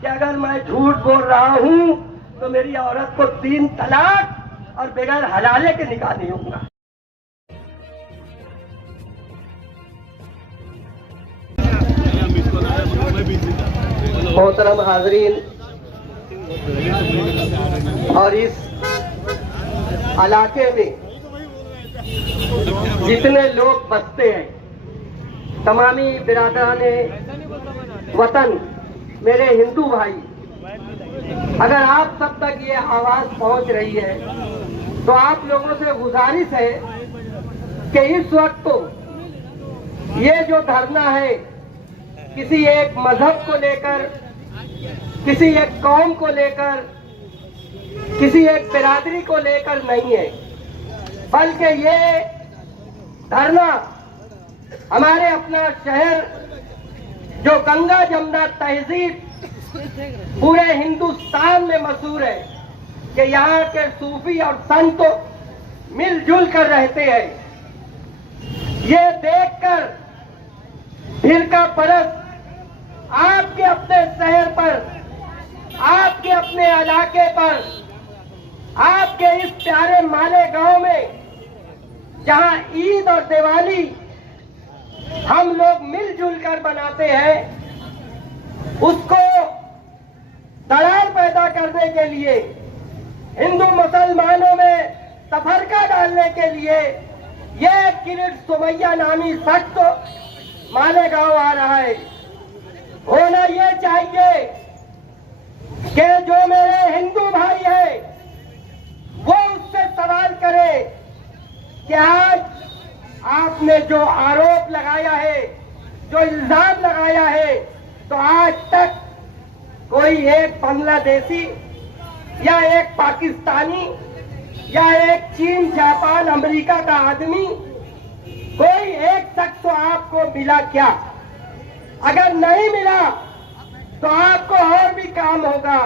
कि अगर मैं झूठ बोल रहा हूं तो मेरी औरत को 3 तलाक और बगैर हलाले के निकाह नहीं होगा। मोहतरम हाजरीन, और इस इलाके में जितने लोग बसते हैं, तमामी बिरादराने वतन, मेरे हिंदू भाई, अगर आप सब तक ये आवाज पहुंच रही है तो आप लोगों से गुजारिश है कि इस वक्त तो ये जो धरना है किसी एक मजहब को लेकर, किसी एक कौम को लेकर, किसी एक बिरादरी को लेकर नहीं है, बल्कि ये धरना हमारे अपना शहर जो गंगा जमुना तहजीब पूरे हिंदुस्तान में मशहूर है कि यहाँ के सूफी और संत मिलजुल कर रहते हैं, ये देखकर फिरका परस्त आपके अपने शहर पर, आपके अपने इलाके पर, आपके इस प्यारे मालेगांव में जहां ईद और दिवाली हम लोग मिलजुल कर बनाते हैं, उसको दरार पैदा करने के लिए, हिंदू मुसलमानों में तफरका डालने के लिए ये किरीट सुमैया नामी शख्स मालेगांव आ रहा है। होना ये चाहिए कि जो मेरे हिंदू भाई है वो उससे सवाल करे कि आज आपने जो आरोप लगाया है, जो इल्जाम लगाया है, तो आज तक कोई एक बांग्लादेशी या एक पाकिस्तानी या एक चीन, जापान, अमेरिका का आदमी, कोई एक शख्स तो आपको मिला क्या? अगर नहीं मिला तो आपको और भी काम होगा।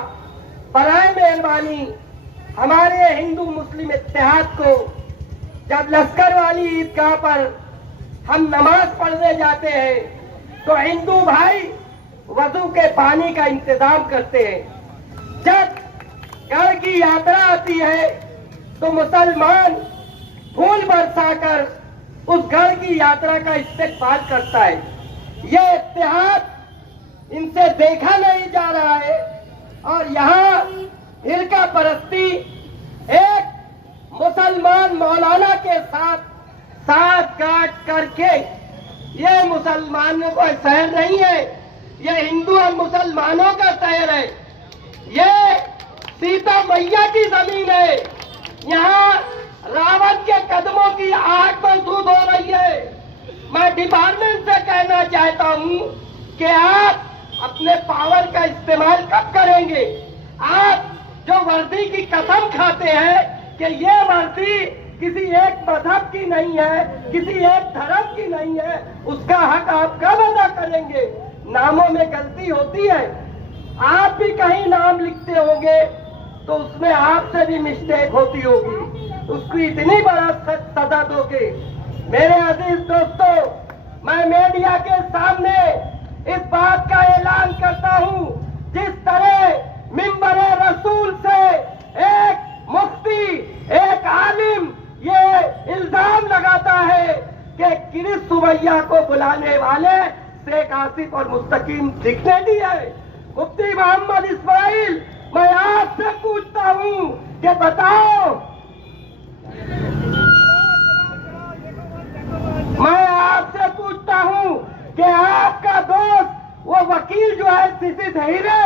बराए मेहरबानी हमारे हिंदू मुस्लिम इत्तेहाद को जब लश्कर वाली ईदगाह पर हम नमाज पढ़ने जाते हैं तो हिंदू भाई वजू के पानी का इंतजाम करते हैं। जब घर की यात्रा आती है तो मुसलमान फूल बरसाकर उस घर की यात्रा का इस्तेकबाल करता है। ये इत्तेहाद इनसे देखा नहीं जा रहा है और यहाँ फिरका परस्ती एक मुसलमान मौलाना के साथ साथ गांठ करके, ये मुसलमानों का शहर नहीं है, ये हिंदू और मुसलमानों का शहर है, ये सीता मैया की जमीन है। यहाँ रावण के कदमों की आग महसूस हो रही है। मैं डिपार्टमेंट से कहना चाहता हूँ कि आप अपने पावर का इस्तेमाल कब करेंगे? आप जो वर्दी की कसम खाते हैं कि ये वर्दी किसी एक मजहब की नहीं है, किसी एक धर्म की नहीं है, उसका हक आप कब अदा करेंगे? नामों में गलती होती है, आप भी कहीं नाम लिखते होंगे तो उसमें आपसे भी मिस्टेक होती होगी, उसको इतनी बड़ा सजा दोगे? मेरे अजीज दोस्तों, मैं मीडिया के सामने इस बात का ऐलान करता हूं, जिस तरह मिंबरे रसूल से एक मुफ्ती, एक आलिम ये इल्जाम लगाता है कि किरीट सुमैया को बुलाने वाले शेख आसिफ और मुस्तकीम दिखने दिए। मुफ्ती मोहम्मद इस्माइल, मैं आपसे पूछता हूं कि बताओ, मैं आपसे पूछता हूं कि आपका दोस्त वो वकील जो है सिसिद हीरे,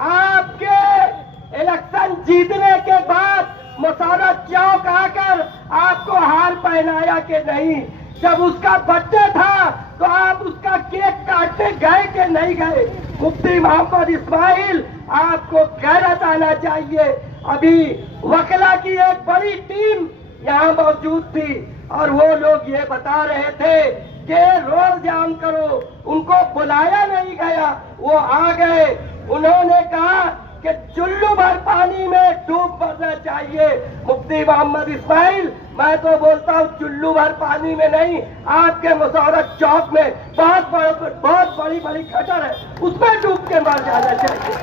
आपके इलेक्शन जीतने के बाद मुसारत चौक आकर आपको हार पहनाया कि नहीं? जब उसका बर्थडे था तो आप उसका केक काटने गए कि नहीं गए? मुफ्ती मोहम्मद इस्माइल, आपको गैरत आना चाहिए। अभी वकला की एक बड़ी टीम यहाँ मौजूद थी और वो लोग ये बता रहे थे कि रोड जाम करो, उनको बुलाया नहीं गया, वो आ गए। उन्होंने कहा कि चुल्लू भर पानी में डूब मरना चाहिए। मुफ्ती मोहम्मद इस्माइल, मैं तो बोलता हूँ चुल्लू भर पानी में नहीं, आपके मुशौरत चौक में बहुत बड़ी बड़ी खटर है, उसमें डूब के मर जाना चाहिए।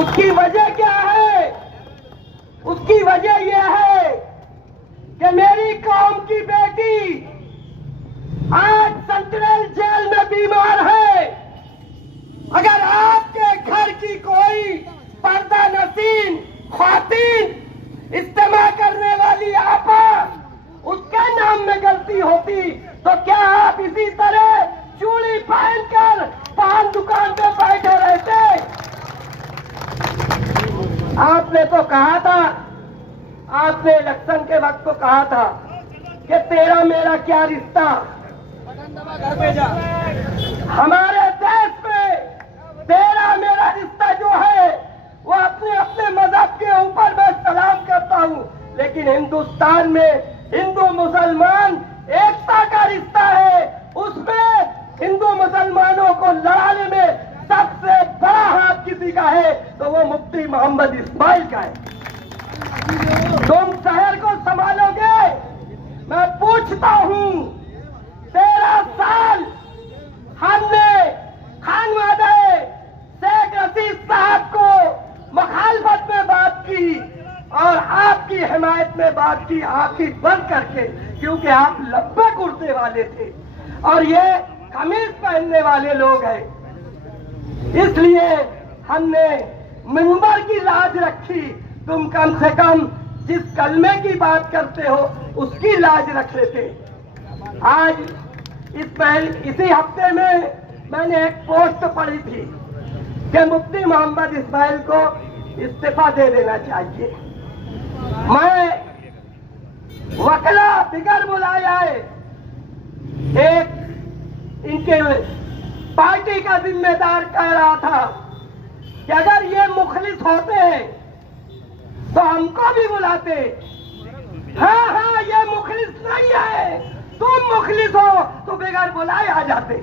उसकी वजह क्या है? उसकी वजह यह है कि मेरी कौम की बेटी आज सेंट्रल जेल में बीमार है। अगर आपके घर की कोई पर्दा नसीन ख्वातीन इस्तेमाल करने वाली आपा उसके नाम में गलती होती तो क्या आप इसी तरह चूड़ी पहनकर पान दुकान पे बैठे रहते? आपने तो कहा था, आपने इलेक्शन के वक्त तो कहा था कि तेरा मेरा क्या रिश्ता। हमारे देश में तेरा मेरा रिश्ता जो है वो अपने अपने मजहब के ऊपर मैं सलाम करता हूँ, लेकिन हिंदुस्तान में हिंदू मुसलमान एकता का रिश्ता है। उसमें हिंदू मुसलमानों को लड़ाने में सबसे बड़ा हाथ किसी का है तो वो मुफ्ती मोहम्मद इस्माइल का है। तुम शहर को संभालोगे? मैं पूछता हूँ, 13 साल हमने खानवादे शेख रशीद साहब को मुखालफत में बात की और आपकी हिमायत में बात की, आपकी बंद करके, क्योंकि आप लंबे कुर्ते वाले थे और ये कमीज पहनने वाले लोग हैं। इसलिए हमने मिंबर की लाज रखी। तुम कम से कम जिस कलमे की बात करते हो उसकी लाज रख लेते। आज इसी हफ्ते में मैंने एक पोस्ट पढ़ी थी कि मुफ्ती मोहम्मद इस्माइल को इस्तीफा दे देना चाहिए। मैं वकला बिगर बुलाया है एक इनके पार्टी का जिम्मेदार कह रहा था कि अगर ये मुखलिस होते हैं तो हमको भी बुलाते। हाँ, ये मुखलिस नहीं है, तुम मुखलिस हो तो बगैर बुलाए आ जाते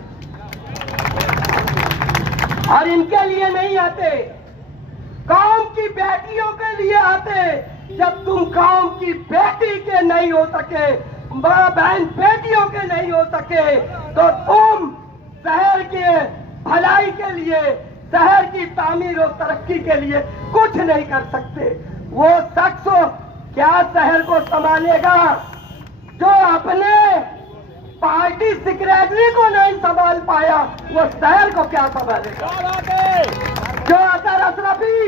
और इनके लिए नहीं आते, कौम की बेटियों के लिए आते। जब तुम कौम की बेटी के नहीं हो सके, माँ बहन बेटियों के नहीं हो सके, तो तुम शहर के भलाई के लिए, शहर की तामीर और तरक्की के लिए कुछ नहीं कर सकते। वो शख्स क्या शहर को संभालेगा जो अपने पार्टी सेक्रेटरी को नहीं संभाल पाया? वो शहर को क्या संभालेगा? जो अतर अशरफी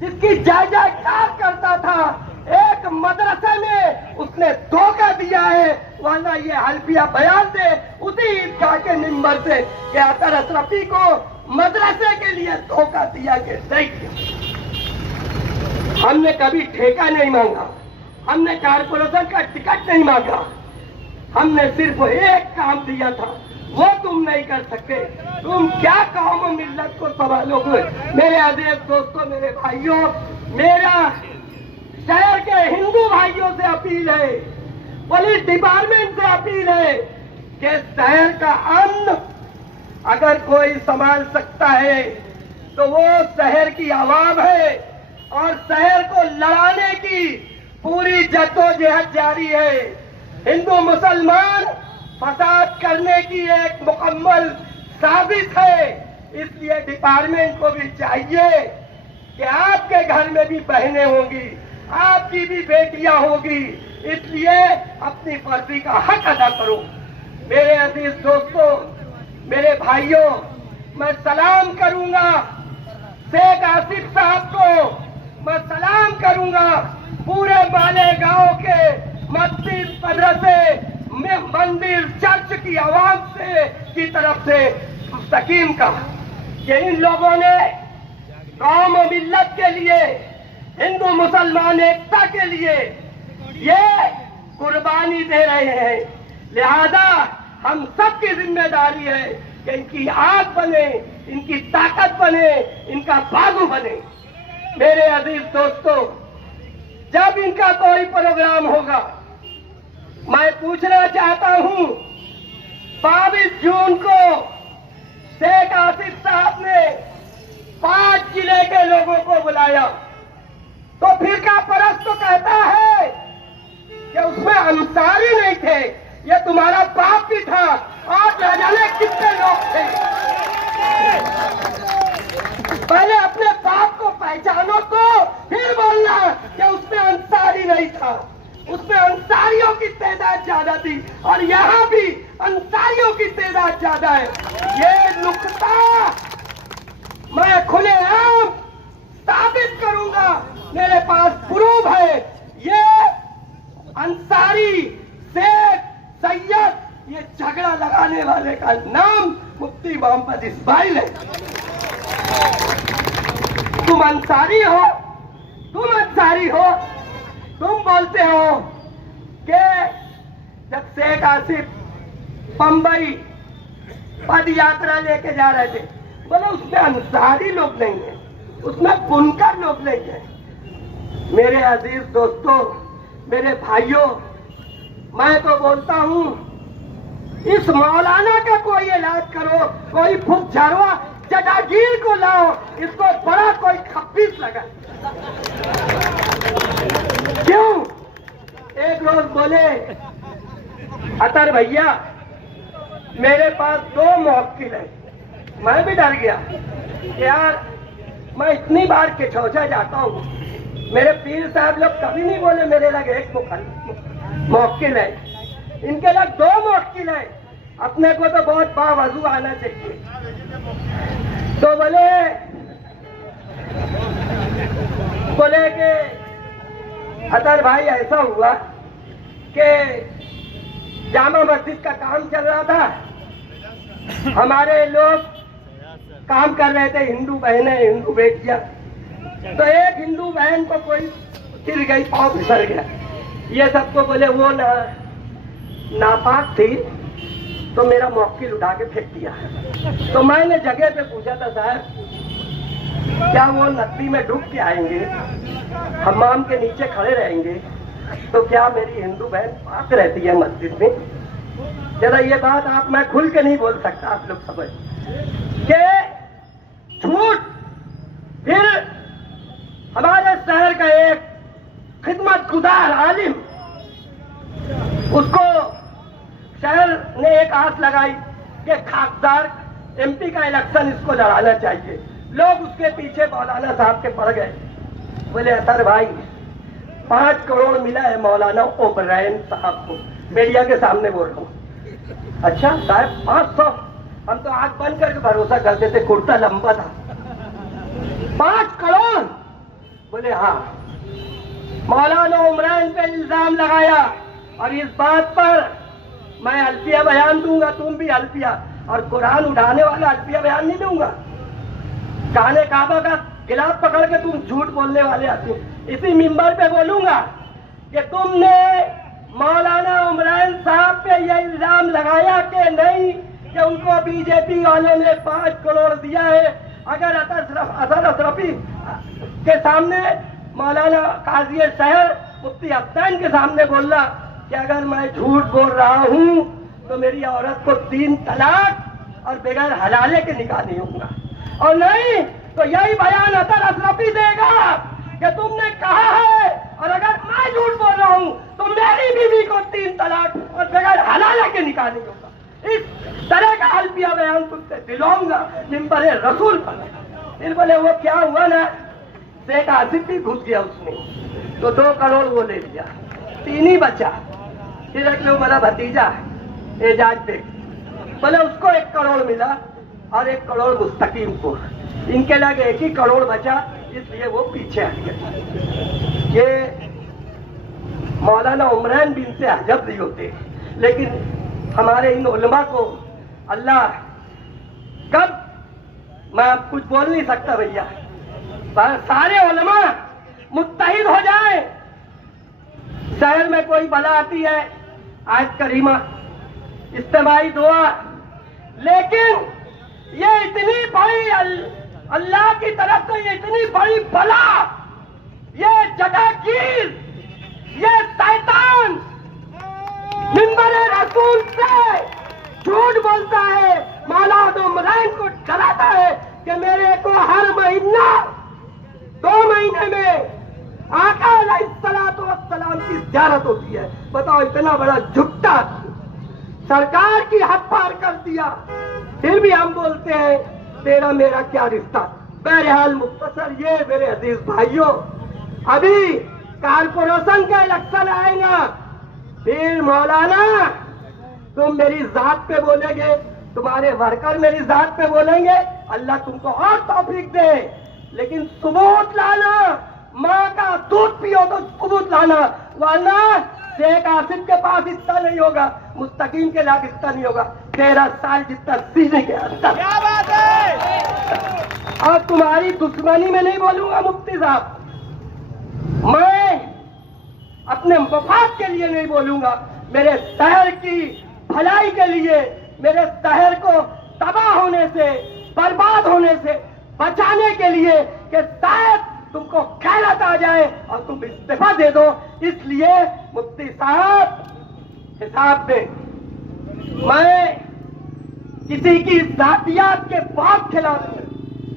जिसकी जय-जयकार करता था, एक मदरसे में उसने धोखा दिया है, वरना ये हल्फिया बयान दे उसी ईदगाह के मिंबर से कि अतर अशरफी को मदरसे के लिए धोखा दिया कि नहीं दिया। हमने कभी ठेका नहीं मांगा, हमने कारपोरेशन का टिकट नहीं मांगा, हमने सिर्फ एक काम दिया था, वो तुम नहीं कर सकते। तुम क्या कौम मिल्लत को संभालोगे? मेरे अजीज दोस्तों, मेरे भाइयों, मेरा शहर के हिंदू भाइयों से अपील है, पुलिस डिपार्टमेंट से अपील है कि शहर का अमन अगर कोई संभाल सकता है तो वो शहर की आवाम है और शहर को लड़ाने की पूरी जद्दोजहद जारी है। हिंदू मुसलमान फसाद करने की एक मुकम्मल साजिश है। इसलिए डिपार्टमेंट को भी चाहिए कि आपके घर में भी बहनें होंगी, आपकी भी बेटियां होगी, इसलिए अपनी फर्जी का हक अदा करो। मेरे अजीज दोस्तों, मेरे भाइयों, मैं सलाम करूंगा शेख आसिफ साहब को, मैं सलाम करूंगा पूरे मालेगांव के मस्जिद, मदरसे, मंदिर, चर्च की आवाम से की तरफ से मुस्तकीम का कि इन लोगों ने कौम और मिल्लत के लिए, हिंदू मुसलमान एकता के लिए ये कुर्बानी दे रहे हैं। लिहाजा हम सबकी जिम्मेदारी है कि इनकी आंख बने, इनकी ताकत बने, इनका बाजू बने। मेरे अजीज दोस्तों, जब इनका कोई प्रोग्राम होगा, मैं पूछना चाहता हूं, 22 जून को शेख आसिफ साहब ने 5 जिले के लोगों को बुलाया, तो फिरका परस्त तो कहता है और यहाँ भी अंसारियों की तादाद ज्यादा है। ये नुक्ता मैं खुलेआम साबित करूंगा, मेरे पास प्रूफ है। ये अंसारी, शेख, सैयद, ये झगड़ा लगाने वाले का नाम मुफ्ती मोहम्मद इस्माइल है। तुम अंसारी हो, तुम अंसारी हो, तुम बोलते हो कि जब शेख आसिफ बंबई पद यात्रा लेके जा रहे थे, बोले उसमें अंसारी लोग नहीं है, उसमें बुनकर लोग नहीं है। मेरे अजीज दोस्तों, मेरे भाइयों, मैं तो बोलता हूं इस मौलाना का कोई इलाज करो, कोई फुकझरवा जटागीर को लाओ, इसको बड़ा कोई खप्पीस लगा। क्यों? एक रोज बोले अतर भैया मेरे पास 2 मुवक्किल है। मैं भी डर गया यार, मैं इतनी बार किछौछा जाता हूँ, मेरे पीर साहब लोग कभी नहीं बोले मेरे लगे एक मुवक्किल है, इनके लग 2 मुवक्किल है, अपने को तो बहुत बावजू आना चाहिए। तो बोले कि अतर भाई ऐसा हुआ कि जामा मस्जिद का काम चल रहा था, हमारे लोग काम कर रहे थे, हिंदू बहनें, हिंदू बेटियां, तो एक हिंदू बहन को कोई गिर गई, पांव फिसल गया। ये सबको बोले वो नापाक थी, तो मेरा मुवक्किल उठा के फेंक दिया। तो मैंने जगह पे पूछा था, साहब क्या वो नदी में डूब के आएंगे, हम्माम के नीचे खड़े रहेंगे, तो क्या मेरी हिंदू बहन पाक रहती है मस्जिद में? जरा ये बात आप, मैं खुल के नहीं बोल सकता, आप लोग समझ के झूठ। फिर हमारे शहर का एक खिदमतगुजार आलिम, उसको शहर ने एक आस लगाई कि खासदार एमपी का इलेक्शन इसको लड़ाना चाहिए। लोग उसके पीछे मौलाना साहब के पड़ गए। बोले अतर भाई 5 करोड़ मिला है मौलाना ओबरायन साहब को, मीडिया के सामने बोल रहा हूँ। अच्छा साहब 500? हम तो आंख बंद करके भरोसा करते थे, कुर्ता लंबा था। 5 करोड़? बोले हाँ। मौलाना उमरान पे इल्जाम लगाया, और इस बात पर मैं अल्फिया बयान दूंगा, तुम भी अल्फिया, और कुरान उठाने वाला अल्फिया बयान नहीं दूंगा। काने काबा का गिलाफ पकड़ के तुम झूठ बोलने वाले आते हो। इसी मिंबर पे बोलूंगा कि तुमने मौलाना उमरान साहब पे यह इल्जाम लगाया कि नहीं कि उनको बीजेपी वालों ने 5 करोड़ दिया है। अगर असर अशरफी के सामने मौलाना काजी शहर मुफ्ती अफ्तान के सामने बोलना कि अगर मैं झूठ बोल रहा हूं तो मेरी औरत को 3 तलाक और बगैर हलाले के निकाह नहीं होगा, और नहीं तो यही बयान असर अशरफी देगा कि तुमने कहा है, और अगर मैं झूठ बोल रहा हूं तो मेरी बीवी को 3 तलाक और बगैर हलाले के निकाह नहीं होगा। इस तरह का अल्फिया बयान तुमसे दिलाऊंगा मिंबर रसूल पर। फिर बोले वो क्या हुआ ना, शेख आसिफ भी घुस गया उसमें, तो 2 करोड़ वो ले लिया, 3 ही बचा। फिर एक लोग मेरा भतीजा एजाज बेग, बोले उसको 1 करोड़ मिला और 1 करोड़ मुस्तकीम को, इनके लगे 1 ही करोड़ बचा, इसलिए वो पीछे हट गए। ये मौलाना उमरान भी इनसे अजब नहीं होते, लेकिन हमारे इन उलमा को अल्लाह कब, मैं अब कुछ बोल नहीं सकता भैया, सारे उलमा मुत्तहिद हो जाए। शहर में कोई बला आती है, आयत करीमा, इज्तिमाई दुआ, लेकिन ये इतनी बड़ी अल्लाह की तरफ से ये इतनी बड़ी बला, ये जटागीर, ये शैतान मिंबर रसूल से झूठ बोलता है, मौलाना उमरान को डराता है कि मेरे को हर महीना 2 महीने में आका अलैहिस्सलातु वस्सलाम की ज़ियारत होती है। बताओ इतना बड़ा झुट्टा, सरकार की हद पार कर दिया, फिर भी हम बोलते हैं तेरा मेरा क्या रिश्ता। बहरहाल मुख्तसर ये मेरे अजीज भाइयों, अभी कारपोरेशन का इलेक्शन आएगा, फिर मौलाना तुम मेरी जात पे बोलेंगे, तुम्हारे वर्कर मेरी जात पे बोलेंगे, अल्लाह तुमको और तौफीक दे। लेकिन सबूत लाना, माँ का दूध पियो तो सबूत लाना, वरना शेख आसिफ के पास इतना नहीं होगा, मुस्तकीम के लाख इतना नहीं होगा। 13 साल जितना सीने के अंदर। क्या बात है। और तुम्हारी दुश्मनी में नहीं बोलूंगा मुफ्ती साहब, मैं अपने मफाद के लिए नहीं बोलूंगा, मेरे शहर की भलाई के लिए, मेरे शहर को तबाह होने से, बर्बाद होने से बचाने के लिए कि शायद तुमको खैरत आ जाए और तुम इस्तीफा दे दो। इसलिए मुफ्ती साहब हिसाब दें, मैं किसी की जातियात के बहुत खिलाफ हूं,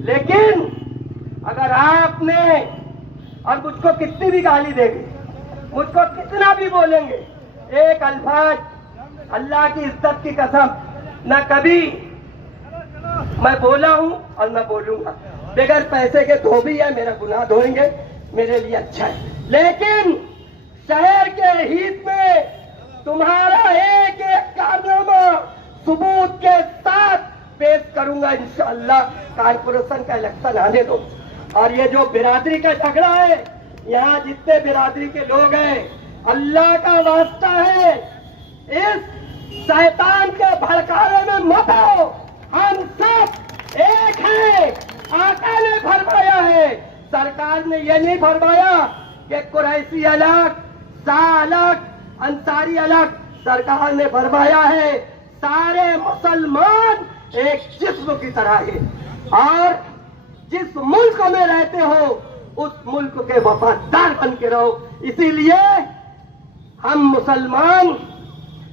लेकिन अगर आपने, और मुझको कितनी भी गाली देंगे, मुझको कितना भी बोलेंगे, एक अल्फाज अल्लाह की इज्जत की कसम न कभी मैं बोला हूं और न बोलूंगा। बगैर पैसे के धोबी है, मेरा गुनाह धोएंगे, मेरे लिए अच्छा है। लेकिन शहर के हित में तुम्हारा एक एक कारनामा सबूत के साथ पेश करूंगा इंशाअल्लाह। कारपोरेशन का इलेक्शन आने दो। और ये जो बिरादरी का झगड़ा है, यहाँ जितने बिरादरी के लोग हैं, अल्लाह का वास्ता है, इस शैतान के भड़काने में मत आओ। हम सब एक हैं। आका ने फरमाया है, सरकार ने ये नहीं फरमाया कि कुरैशी अलग, शाह अलग, अंसारी अलग। सरकार ने फरमाया है सारे मुसलमान एक जिस्म की तरह है, और जिस मुल्क में रहते हो उस मुल्क के वफादार बन के रहो। इसीलिए हम मुसलमान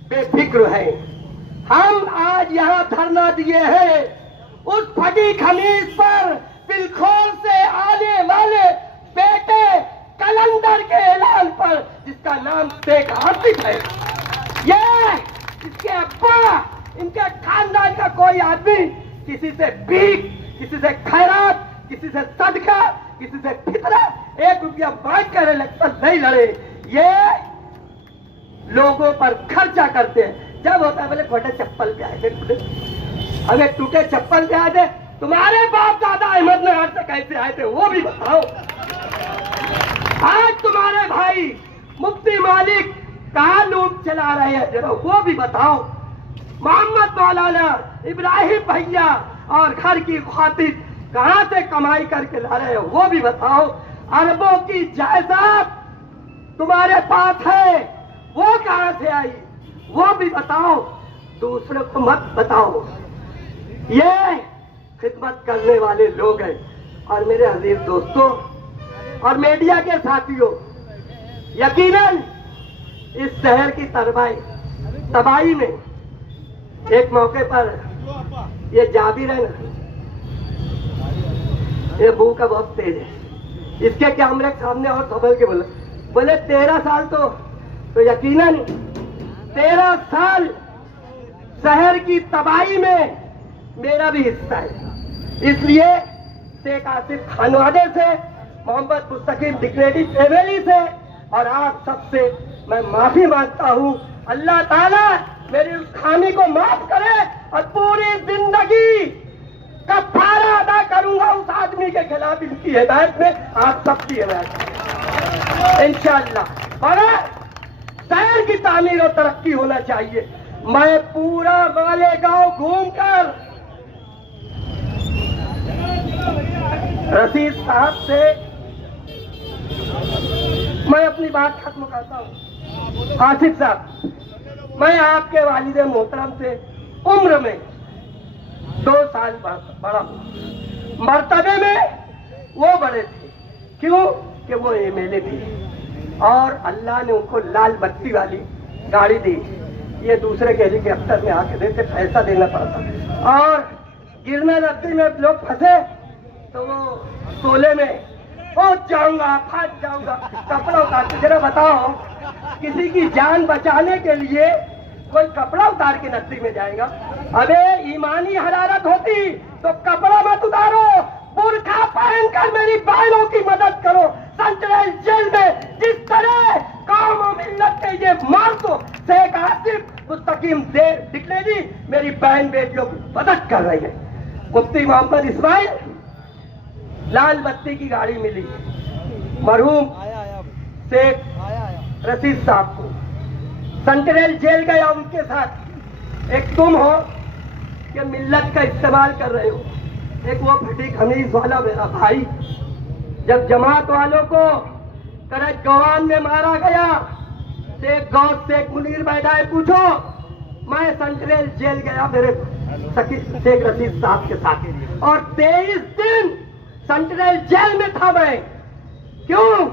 बेफिक्र हैं। हम आज यहाँ धरना दिए हैं उस फटी खमीज पर बिलखोल से आने वाले बेटे कलंदर के ऐलान पर, जिसका नाम शेख आसिफ है। ये इसके अब्बा, इनके खानदान का कोई आदमी किसी से भीख, किसी से खैरात, किसी से सदका, किसी से फितरा 1 रुपया बांट कर इलेक्शन नहीं लड़े। ये लोगों पर खर्चा करते हैं। जब होता है बोले खोटे चप्पल पे आए थे, अगर टूटे चप्पल पे आए थे, तुम्हारे बाप दादा अहमदनगर से कैसे आए थे वो भी बताओ। आज तुम्हारे भाई मुफ्ती मालिक कहाँ लूट चला रहे हैं जरा वो भी बताओ। मोहम्मद मौलाना इब्राहिम भैया और घर की खातिर कहाँ से कमाई करके ला रहे हैं वो भी बताओ। अरबों की जायदाद तुम्हारे पास है, वो कहाँ से आई वो भी बताओ। दूसरों को मत बताओ। ये खिदमत करने वाले लोग हैं। और मेरे अजीज दोस्तों और मीडिया के साथियों, यकीनन इस शहर की तबाही में एक मौके पर ये जाबिर है ना, ये मुंह का बहुत तेज है, इसके कैमरे के सामने और संभल के बोले 13 साल तो यकीनन 13 साल शहर की तबाही में मेरा भी हिस्सा है। इसलिए शेख आसिफ खानवादे से, मोहम्मद मुस्तकीम डिग्रेडी फैमिली से और आप सबसे मैं माफी मांगता हूँ। अल्लाह ताला मेरी उस खामी को माफ करे और पूरी जिंदगी कफ़ारा अदा करूंगा उस आदमी के खिलाफ। इनकी हिदायत में आप सबकी हिदायत इंशाअल्लाह। और शहर की तामीर और तरक्की होना चाहिए। मैं पूरा मालेगांव घूमकर रशीद साहब से मैं अपनी बात खत्म करता हूँ। आसिफ साहब, मैं आपके वालिद मोहतरम से उम्र में 2 साल बड़ा हूँ। मर्तबे में वो बड़े थे, क्यों कि वो एमएलए थे और अल्लाह ने उनको लाल बत्ती वाली गाड़ी दी। ये दूसरे के हेलीकॉप्टर में आके देते, पैसा देना पड़ता। और गिरना नदी में लोग फंसे तो वो शोले में पहुंच जाऊंगा, फंस जाऊंगा, कपड़ा उतार के। जरा बताओ, किसी की जान बचाने के लिए कोई कपड़ा उतार के नदी में जाएगा? अबे ईमानी हरारत होती तो कपड़ा मत उतारो, बुर्खा पहनकर मेरी बहनों की मदद करो। सेंट्रल जेल में जिस तरह कौम और मिल्लत के ये मार दो, शेख आसिफ मुस्तकीम बहन बेटियों की मदद कर रही है। मुफ्ती मोहम्मद इस्माइल, लाल बत्ती की गाड़ी मिली मरहूम शेख रशीद साहब को, सेंट्रल जेल गया उनके साथ। एक तुम हो कि मिल्लत का इस्तेमाल कर रहे हो, एक वो फटी खमीज वाला मेरा भाई, जब जमात वालों को करज गवान में मारा गया, शेख गौस शेख मुनीर बैठाए, पूछो मैं सेंट्रल जेल गया मेरे शेख रशीद साहब के साथ, और 23 दिन सेंट्रल जेल में था मैं। क्यों?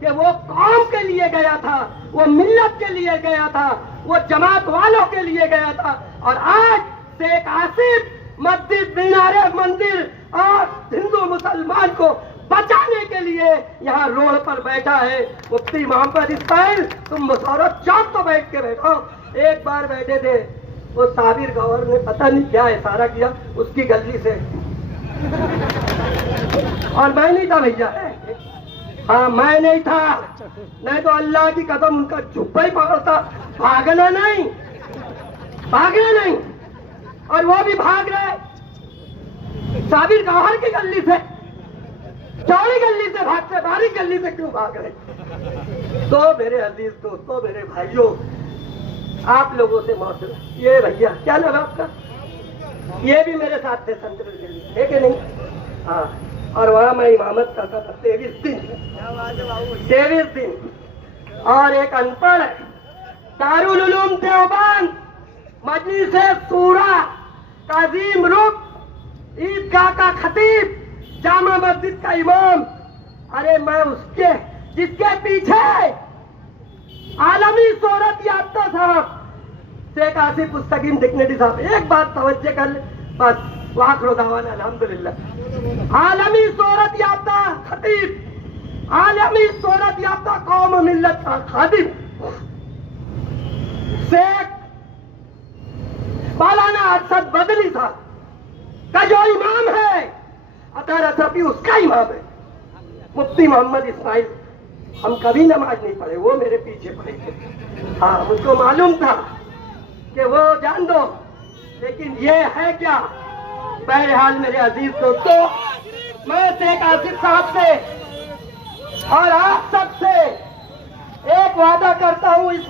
कि वो कौम के लिए गया था, वो मिल्लत के लिए गया था, वो जमात वालों के लिए गया था। और आज शेख आसिफ मस्जिद मीनारे मंदिर और हिंदू मुसलमान को बचाने के लिए यहाँ रोड पर बैठा है। मुफ्ती मोहम्मद इस्माइल, तुम मुशर्रफ चौक तो बैठ के बैठो। एक बार बैठे थे, वो साबिर गौर ने पता नहीं क्या इशारा किया उसकी गली से, और मैं नहीं था भैया, हाँ मैं नहीं था, नहीं तो अल्लाह की कसम उनका जुब्बा ही पकड़ता। भागना नहीं, भागना नहीं। और वो भी भाग रहे साबिर गौहर की गली से, चौड़ी गली से भागते, बारी गली से क्यों भाग रहे? तो मेरे अजीज दोस्तों, मेरे भाइयों, आप लोगों से मौसम, ये भैया क्या लगा आपका, ये भी मेरे साथ थे सेंट्रल दिल्ली, है कि नहीं? हाँ, और वहां मैं इमामत करता था 23 दिन। और एक अनपढ़ दारुल उलूम देवबंद मजलिस सूरा काजीम रुक ईदगाह का खतीब जामा मस्जिद का इमाम, अरे मैं उसके जिसके पीछे आलमी शोहरत याफ्ता साहब शेख आसिफ मुस्तकीम डिग्निटी साहब, एक बात तवज्जो कर ले बस, वाखिर दावाना अल्हम्दुलिल्लाह। आलमी शोहरत याफ्ता खतीब, आलमी शोहरत याफ्ता कौम मिल्लत का खादिम शेख मौलाना अरशद बदली साहब का जो इमाम है, अतर अशरफी उसका इमाम है। मुफ्ती मोहम्मद इस्माइल, हम कभी नमाज नहीं पढ़े, वो मेरे पीछे पड़े थे। हाँ, मुझको मालूम था कि वो जान दो, लेकिन ये है क्या? बहरहाल मेरे अजीज दोस्तों, मैं शेख आसिफ साहब से और आप सबसे एक वादा करता हूँ, इस